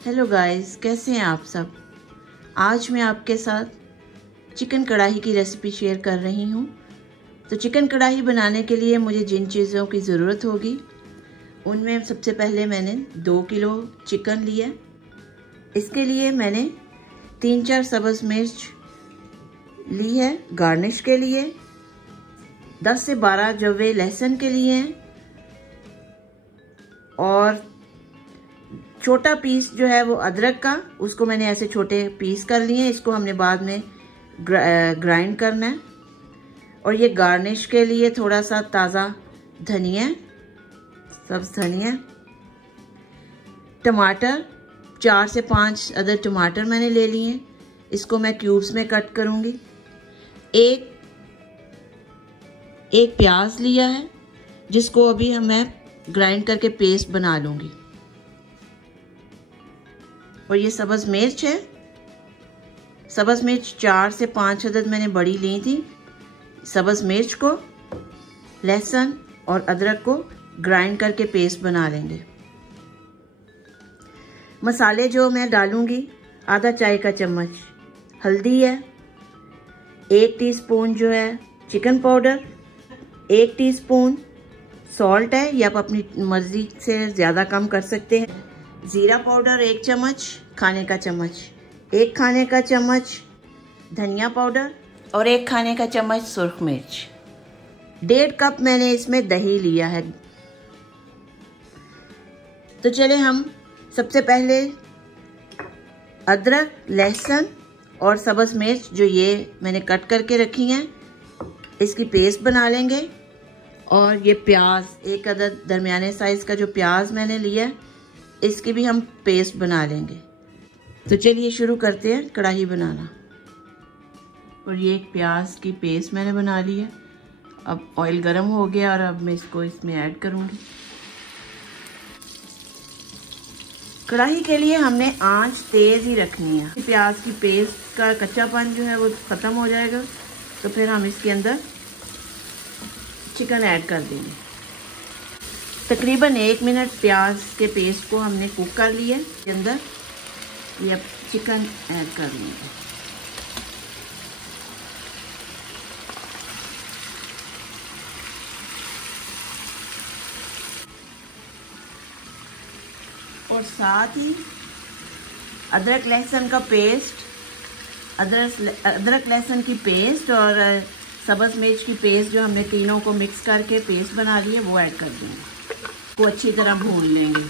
Hello guys, कैसे हैं आप सब। आज मैं आपके साथ चिकन कढ़ाई की रेसिपी शेयर कर रही हूँ। तो चिकन कढ़ाई बनाने के लिए मुझे जिन चीज़ों की ज़रूरत होगी उनमें सबसे पहले मैंने 2 किलो चिकन लिया। इसके लिए मैंने 3-4 सब्ज़ मिर्च ली है गार्निश के लिए। 10 से 12 जवे लहसुन के लिए हैं और छोटा पीस जो है वो अदरक का, उसको मैंने ऐसे छोटे पीस कर लिए हैं। इसको हमने बाद में ग्राइंड करना है। और ये गार्निश के लिए थोड़ा सा ताज़ा धनिया, सब्ज़ धनिया। टमाटर 4 से 5 अदर टमाटर मैंने ले लिए हैं। इसको मैं क्यूब्स में कट करूँगी। एक प्याज लिया है जिसको अभी मैं ग्राइंड करके पेस्ट बना लूँगी। और ये सब्ज़ मिर्च है। सब्ज़ मिर्च 4 से 5 अदद मैंने बड़ी ली थी। सब्ज़ मिर्च को, लहसुन और अदरक को ग्राइंड करके पेस्ट बना लेंगे। मसाले जो मैं डालूंगी, आधा चाय का चम्मच हल्दी है, 1 टीस्पून जो है चिकन पाउडर, 1 टीस्पून सॉल्ट है, या आप अपनी मर्ज़ी से ज़्यादा कम कर सकते हैं। ज़ीरा पाउडर 1 चम्मच, खाने का चम्मच, 1 खाने का चम्मच धनिया पाउडर और 1 खाने का चम्मच सुर्ख मिर्च। 1.5 कप मैंने इसमें दही लिया है। तो चले हम सबसे पहले अदरक, लहसुन और सब्ज़ मिर्च जो ये मैंने कट करके रखी हैं, इसकी पेस्ट बना लेंगे। और ये प्याज, 1 अदद दरमियाने साइज़ का जो प्याज मैंने लिया है, इसकी भी हम पेस्ट बना लेंगे। तो चलिए शुरू करते हैं कढ़ाई बनाना। और ये एक प्याज की पेस्ट मैंने बना ली है। अब ऑयल गरम हो गया और अब मैं इसको इसमें ऐड करूँगी। कढ़ाई के लिए हमने आंच तेज़ ही रखनी है। प्याज की पेस्ट का कच्चापन जो है वो ख़त्म हो जाएगा, तो फिर हम इसके अंदर चिकन ऐड कर देंगे। तकरीबन 1 मिनट प्याज के पेस्ट को हमने कुक कर लिया। इसके अंदर ये अब चिकन ऐड कर लेंगे। और साथ ही अदरक लहसुन का पेस्ट, अदरक लहसुन की पेस्ट और सब्ज़ मिर्च की पेस्ट जो हमने तीनों को मिक्स करके पेस्ट बना ली है, वो ऐड कर देंगे। को अच्छी तरह भून लेंगे।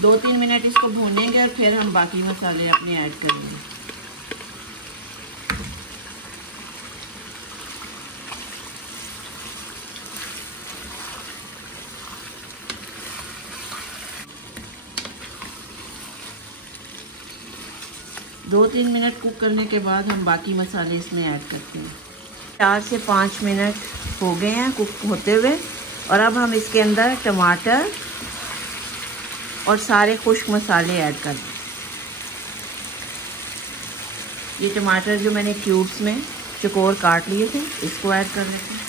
2-3 मिनट इसको भूनेंगे और फिर हम बाकी मसाले अपने ऐड करेंगे। दो 3 मिनट कुक करने के बाद हम बाकी मसाले इसमें ऐड करते हैं। 4 से 5 मिनट हो गए हैं कुक होते हुए। और अब हम इसके अंदर टमाटर और सारे खुश्क मसाले ऐड कर दें। ये टमाटर जो मैंने क्यूब्स में चौकोर काट लिए थे, इसको ऐड कर देते हैं।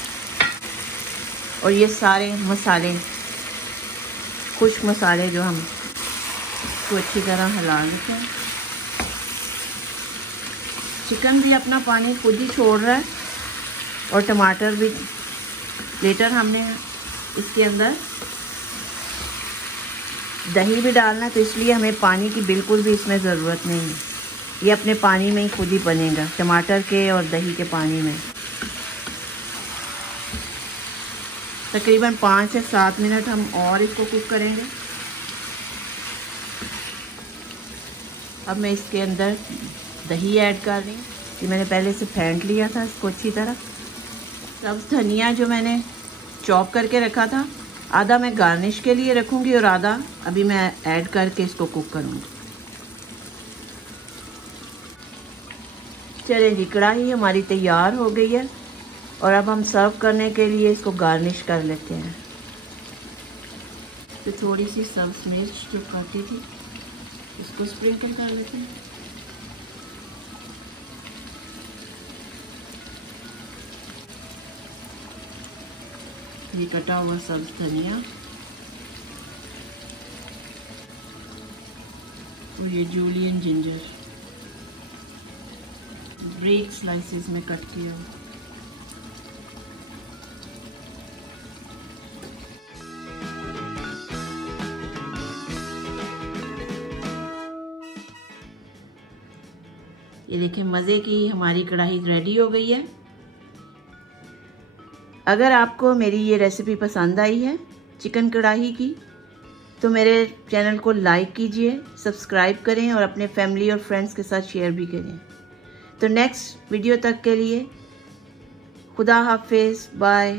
और ये सारे मसाले, खुश्क मसाले जो हम इसको अच्छी तरह हिला लेते हैं। चिकन भी अपना पानी खुद ही छोड़ रहा है और टमाटर भी। लेटर हमने इसके अंदर दही भी डालना है, तो इसलिए हमें पानी की बिल्कुल भी इसमें ज़रूरत नहीं है। ये अपने पानी में ही खुद ही बनेगा, टमाटर के और दही के पानी में। तकरीबन 5 से 7 मिनट हम और इसको कुक करेंगे। अब मैं इसके अंदर दही ऐड कर रही हूँ। ये मैंने पहले से फेंट लिया था इसको अच्छी तरह। सब्ज़ धनिया जो मैंने चॉप करके रखा था, आधा मैं गार्निश के लिए रखूँगी और आधा अभी मैं ऐड करके इसको कुक करूँगी। चलिए जी, कढ़ाई हमारी तैयार हो गई है और अब हम सर्व करने के लिए इसको गार्निश कर लेते हैं। तो थोड़ी सी सब्ज़ मिर्च जो काटी थी इसको स्प्रिंकल कर लेते हैं। ये कटा हुआ सब्ज़ धनिया और ये जूलियन जिंजर ब्रेक स्लाइसेस में कट किया। ये देखें, मज़े की हमारी कढ़ाई रेडी हो गई है। अगर आपको मेरी ये रेसिपी पसंद आई है चिकन कढ़ाई की, तो मेरे चैनल को लाइक कीजिए, सब्सक्राइब करें और अपने फैमिली और फ्रेंड्स के साथ शेयर भी करें। तो नेक्स्ट वीडियो तक के लिए खुदा हाफिज़, बाय।